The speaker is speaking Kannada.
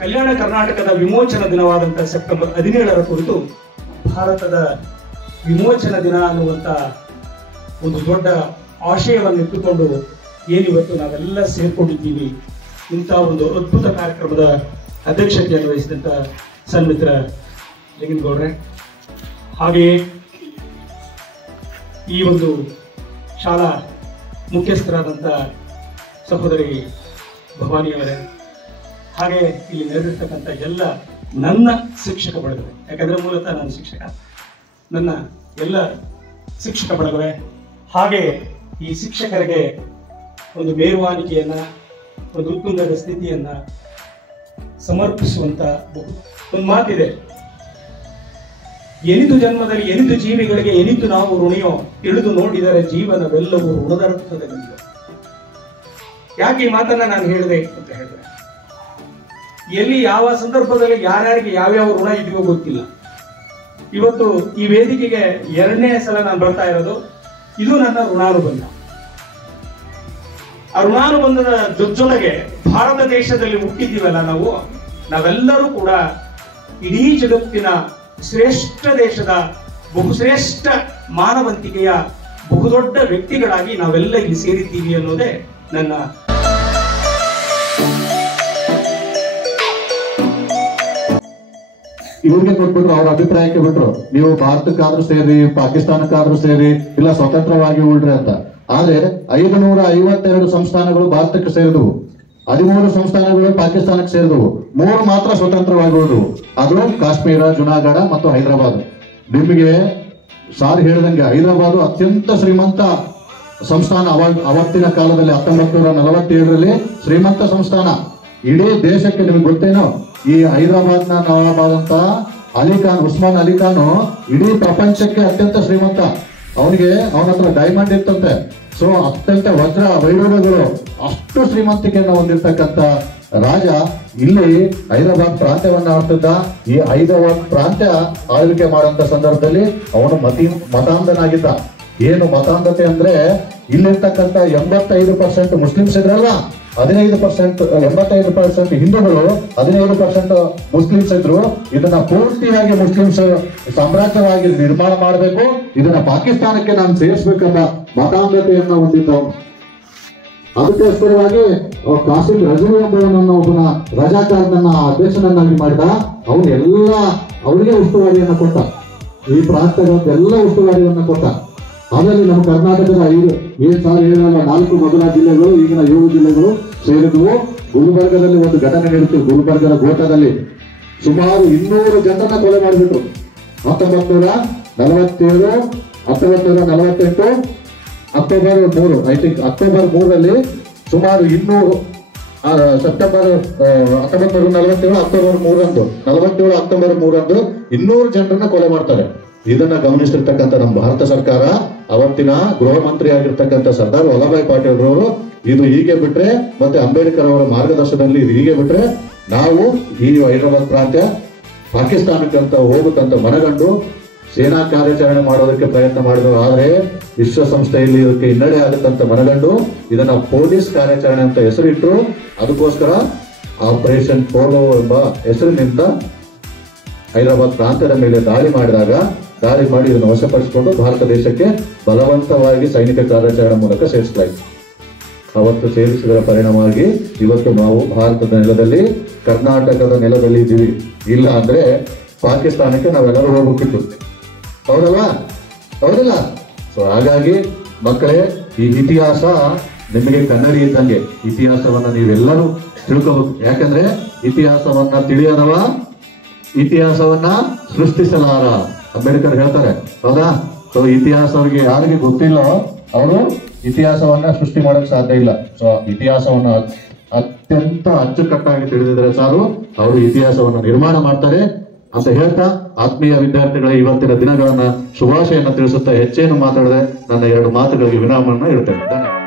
ಕಲ್ಯಾಣ ಕರ್ನಾಟಕದ ವಿಮೋಚನಾ ದಿನವಾದಂತಹ ಸೆಪ್ಟೆಂಬರ್ 17ರ ಕುರಿತು ಭಾರತದ ವಿಮೋಚನಾ ದಿನ ಅನ್ನುವಂತ ಒಂದು ದೊಡ್ಡ ಆಶಯವನ್ನು ಇಟ್ಟುಕೊಂಡು ಏನಿವತ್ತು ನಾವೆಲ್ಲ ಸೇರ್ಕೊಂಡಿದ್ದೀವಿ. ಇಂಥ ಒಂದು ಅದ್ಭುತ ಕಾರ್ಯಕ್ರಮದ ಅಧ್ಯಕ್ಷತೆಯನ್ನು ವಹಿಸಿದಂತ ಸನ್ಮಿತ್ರ ಲಿಂಗನಗೌಡ್ರೆ, ಹಾಗೆಯೇ ಈ ಒಂದು ಶಾಲಾ ಮುಖ್ಯಸ್ಥರಾದಂಥ ಸಹೋದರಿ ಭವಾನಿಯವರೇ, ಹಾಗೆ ಇಲ್ಲಿ ನೆರೆದಿರ್ತಕ್ಕಂಥ ಎಲ್ಲ ನನ್ನ ಶಿಕ್ಷಕ ಬಳಗವೇ, ಯಾಕಂದ್ರೆ ಮೂಲತಃ ನಾನು ಶಿಕ್ಷಕ, ನನ್ನ ಎಲ್ಲ ಶಿಕ್ಷಕ ಬಳಗವೇ, ಹಾಗೆ ಈ ಶಿಕ್ಷಕರಿಗೆ ಒಂದು ಮೇಲ್ವಾನಿಕೆಯನ್ನ, ಒಂದು ಉತ್ತುಂಗದ ಸ್ಥಿತಿಯನ್ನ ಸಮರ್ಪಿಸುವಂತ ಒಂದು ಮಾತಿದೆ, ಎನಿದು ಜನ್ಮದಲ್ಲಿ ಎನಿದು ಜೀವಿಗಳಿಗೆ ಎನಿದು ನಾವು ಋಣಿಯೋ, ತಿಳಿದು ನೋಡಿದರೆ ಜೀವನವೆಲ್ಲವೂ ಋಣದರ್ಥದಲ್ಲಿ. ಯಾಕೆ ಈ ಮಾತನ್ನ ನಾನು ಹೇಳಿದೆ ಅಂತ ಹೇಳಿದ್ರೆ, ಎಲ್ಲಿ ಯಾವ ಸಂದರ್ಭದಲ್ಲಿ ಯಾರ್ಯಾರಿಗೆ ಯಾವ್ಯಾವ ಋಣ ಇದೆಯೋ ಗೊತ್ತಿಲ್ಲ. ಇವತ್ತು ಈ ವೇದಿಕೆಗೆ 2ನೇ ಸಲ ನಾನು ಬರ್ತಾ ಇರೋದು, ಇದು ನನ್ನ ಋಣಾನುಬಂಧ. ಆ ಋಣಾನುಬಂಧದ ಜೊತೆಗೆ ಭಾರತ ದೇಶದಲ್ಲಿ ಹುಟ್ಟಿದ್ದೀವಲ್ಲ ನಾವೆಲ್ಲರೂ ಕೂಡ ಇಡೀ ಜಗತ್ತಿನ ಶ್ರೇಷ್ಠ ದೇಶದ ಬಹುಶ್ರೇಷ್ಠ ಮಾನವಂತಿಕೆಯ ಬಹುದೊಡ್ಡ ವ್ಯಕ್ತಿಗಳಾಗಿ ನಾವೆಲ್ಲ ಇಲ್ಲಿ ಸೇರಿದ್ದೀವಿ ಅನ್ನೋದೇ ನನ್ನ ಇವ್ರಿಗೆ ಕೊಟ್ಬಿಟ್ರು, ಅವ್ರ ಅಭಿಪ್ರಾಯಕ್ಕೆ ಬಿಟ್ರು, ನೀವು ಭಾರತಕ್ಕಾದ್ರೂ ಸೇರಿ ಪಾಕಿಸ್ತಾನಕ್ಕಾದ್ರೂ ಸೇರಿ ಇಲ್ಲ ಸ್ವತಂತ್ರವಾಗಿ ಉಳ್ರಿ ಅಂತ. ಆದ್ರೆ 552 ಸಂಸ್ಥಾನಗಳು ಭಾರತಕ್ಕೆ ಸೇರಿದವು, 13 ಸಂಸ್ಥಾನಗಳು ಪಾಕಿಸ್ತಾನಕ್ಕೆ ಸೇರಿದವು, 3 ಮಾತ್ರ ಸ್ವತಂತ್ರವಾಗಿ ಉಳಿದವು. ಅದು ಕಾಶ್ಮೀರ, ಜುನಾಗಢ ಮತ್ತು ಹೈದರಾಬಾದ್. ನಿಮಗೆ ಸಾರ್ ಹೇಳಿದಂಗೆ ಹೈದರಾಬಾದ್ ಅತ್ಯಂತ ಶ್ರೀಮಂತ ಸಂಸ್ಥಾನ. ಅವತ್ತಿನ ಕಾಲದಲ್ಲಿ 1947ರಲ್ಲಿ ಶ್ರೀಮಂತ ಸಂಸ್ಥಾನ. ಇಡೀ ದೇಶಕ್ಕೆ ನಿಮಗೆ ಗೊತ್ತೇನೋ, ಈ ಹೈದರಾಬಾದ್ನ ನವಾಬಾದಂತ ಅಲಿಖಾನ್, ಉಸ್ಮಾನ್ ಅಲಿಖಾನು ಇಡೀ ಪ್ರಪಂಚಕ್ಕೆ ಅತ್ಯಂತ ಶ್ರೀಮಂತ. ಅವನ ಹತ್ರ ಡೈಮಂಡ್ ಇತ್ತಂತೆ. ಸೊ ಅತ್ಯಂತ ವಜ್ರ ವೈಡೂರ್ಯಗಳು, ಅಷ್ಟು ಶ್ರೀಮಂತಿಕೆಯನ್ನು ಹೊಂದಿರತಕ್ಕಂತ ರಾಜ ಇಲ್ಲಿ ಹೈದರಾಬಾದ್ ಪ್ರಾಂತ್ಯವನ್ನ ಆಡ್ತಿದ್ದ. ಈ ಹೈದರಾಬಾದ್ ಪ್ರಾಂತ್ಯ ಆಳ್ವಿಕೆ ಮಾಡುವಂತ ಸಂದರ್ಭದಲ್ಲಿ ಅವನು ಮತಾಂಧನಾಗಿದ್ದ. ಏನು ಮತಾಂಧತೆ ಅಂದ್ರೆ, ಇಲ್ಲಿರ್ತಕ್ಕಂಥ 85% ಮುಸ್ಲಿಮ್ಸ್ ಇದ್ರಲ್ಲ, 85% ಹಿಂದೂಗಳು, 15% ಮುಸ್ಲಿಮ್ಸ್ ಇದ್ರು. ಇದನ್ನ ಪೂರ್ತಿಯಾಗಿ ಮುಸ್ಲಿಮ್ಸ್ ಸಾಮ್ರಾಜ್ಯವಾಗಿ ನಿರ್ಮಾಣ ಮಾಡಬೇಕು, ಇದನ್ನ ಪಾಕಿಸ್ತಾನಕ್ಕೆ ನಾನು ಸೇರಿಸಬೇಕಂತ ಮತಾಂಧತೆಯನ್ನ ಹೊಂದಿದ್ದವನು. ಅದಕ್ಕೋಸ್ಕರವಾಗಿ ಕಾಸಿಂ ರಜವಿ ಎಂಬುವನನ್ನ ಒಬ್ಬನ ರಜಾಕಾರನನ್ನ ಅಧ್ಯಕ್ಷನನ್ನಾಗಿ ಮಾಡಿದ. ಅವರಿಗೆ ಉಸ್ತುವಾರಿಯನ್ನ ಕೊಟ್ಟ, ಈ ಪ್ರಾಂತ್ಯಗಳ ಉಸ್ತುವಾರಿಯನ್ನ ಕೊಟ್ಟ. ಆಮೇಲೆ ನಮ್ಮ ಕರ್ನಾಟಕದ 4 ಮೊದಲ ಜಿಲ್ಲೆಗಳು, ಈಗಿನ 7 ಜಿಲ್ಲೆಗಳು ಸೇರಿದವು. ಗುಲ್ಬರ್ಗದಲ್ಲಿ ಒಂದು ಘಟನೆ ನಡೆಯಿತು. ಗುಲ್ಬರ್ಗದ ಗೋಟದಲ್ಲಿ ಸುಮಾರು 200 ಜನರನ್ನ ಕೊಲೆ ಮಾಡಿಬಿಟ್ರು. 1947, 1948, ಅಕ್ಟೋಬರ್ 3, ಐ ಥಿಂಕ್ ಅಕ್ಟೋಬರ್ 3ರಲ್ಲಿ ಸುಮಾರು 200, ಸೆಪ್ಟೆಂಬರ್ 1947, ಅಕ್ಟೋಬರ್ 3ರಂದು, 47 ಅಕ್ಟೋಬರ್ 3ರಂದು 200 ಜನರನ್ನ ಕೊಲೆ ಮಾಡ್ತಾರೆ. ಇದನ್ನ ಗಮನಿಸಿರ್ತಕ್ಕಂಥ ನಮ್ಮ ಭಾರತ ಸರ್ಕಾರ, ಅವತ್ತಿನ ಗೃಹ ಮಂತ್ರಿ ಆಗಿರ್ತಕ್ಕಂಥ ಸರ್ದಾರ್ ವಲ್ಲಭಾಯ್ ಪಾಟೀಲ್ ರವರು, ಇದು ಹೀಗೆ ಬಿಟ್ರೆ, ಮತ್ತೆ ಅಂಬೇಡ್ಕರ್ ಅವರ ಮಾರ್ಗದರ್ಶನದಲ್ಲಿ ಇದು ಹೀಗೆ ಬಿಟ್ರೆ ನಾವು ಈ ಹೈದರಾಬಾದ್ ಪ್ರಾಂತ್ಯ ಪಾಕಿಸ್ತಾನಕ್ಕಂತ ಹೋಗುತ್ತಂತ ಮನಗಂಡು ಸೇನಾ ಕಾರ್ಯಾಚರಣೆ ಮಾಡೋದಕ್ಕೆ ಪ್ರಯತ್ನ ಮಾಡಿದ್ರು. ಆದರೆ ವಿಶ್ವಸಂಸ್ಥೆಯಲ್ಲಿ ಇದಕ್ಕೆ ಹಿನ್ನಡೆ ಆಗುತ್ತಂತ ಮನಗಂಡು ಇದನ್ನ ಪೊಲೀಸ್ ಕಾರ್ಯಾಚರಣೆ ಅಂತ ಹೆಸರಿಟ್ಟರು. ಅದಕ್ಕೋಸ್ಕರ ಆಪರೇಷನ್ ಪೋಲೋ ಎಂಬ ಹೆಸರಿನಿಂದ ಹೈದರಾಬಾದ್ ಪ್ರಾಂತ್ಯದ ಮೇಲೆ ದಾಳಿ ಮಾಡಿ ಇದನ್ನು ವಶಪಡಿಸಿಕೊಂಡು ಭಾರತ ದೇಶಕ್ಕೆ ಬಲವಂತವಾಗಿ ಸೈನಿಕ ಕಾರ್ಯಾಚರಣೆ ಮೂಲಕ ಸೇರಿಸಲಾಯಿತು. ಅವತ್ತು ಸೇರಿಸಿದರ ಪರಿಣಾಮವಾಗಿ ಇವತ್ತು ನಾವು ಭಾರತದ ನೆಲದಲ್ಲಿ, ಕರ್ನಾಟಕದ ನೆಲದಲ್ಲಿ ಇದ್ದೀವಿ. ಇಲ್ಲ ಅಂದ್ರೆ ಪಾಕಿಸ್ತಾನಕ್ಕೆ ನಾವೆಲ್ಲರೂ ಹೋಗ್ಬೇಕಿತ್ತು. ಹೌದಲ್ಲ? ಸೊ ಹಾಗಾಗಿ ಮಕ್ಕಳೇ, ಈ ಇತಿಹಾಸ ನಿಮಗೆ ಕನ್ನಡಿ ಇದ್ದಂಗೆ. ಇತಿಹಾಸವನ್ನ ನೀವೆಲ್ಲರೂ ತಿಳ್ಕೋಬೇಕು. ಯಾಕಂದ್ರೆ ಇತಿಹಾಸವನ್ನ ತಿಳಿಯದವ ಇತಿಹಾಸವನ್ನ ಸೃಷ್ಟಿಸಲಾರ, ಅಂಬೇಡ್ಕರ್ ಹೇಳ್ತಾರೆ. ಹೌದಾ? ಸೊ ಇತಿಹಾಸ ಅವ್ರಿಗೆ ಯಾರಿಗೆ ಗೊತ್ತಿಲ್ಲೋ ಅವರು ಇತಿಹಾಸವನ್ನ ಸೃಷ್ಟಿ ಮಾಡಕ್ ಸಾಧ್ಯ ಇಲ್ಲ. ಸೊ ಇತಿಹಾಸವನ್ನ ಅತ್ಯಂತ ಅಚ್ಚುಕಟ್ಟಾಗಿ ತಿಳಿದಿದ್ರೆ ಸಾರು, ಅವರು ಇತಿಹಾಸವನ್ನ ನಿರ್ಮಾಣ ಮಾಡ್ತಾರೆ ಅಂತ ಹೇಳ್ತಾ, ಆತ್ಮೀಯ ವಿದ್ಯಾರ್ಥಿಗಳ ಇವತ್ತಿನ ದಿನಗಳನ್ನ ಶುಭಾಶಯನ್ನ ತಿಳಿಸುತ್ತಾ ಹೆಚ್ಚೇನು ಮಾತಾಡದೆ ನನ್ನ 2 ಮಾತುಗಳಿಗೆ ವಿರಾಮವನ್ನ ಇಡ್ತೇನೆ. ಧನ್ಯವಾದ.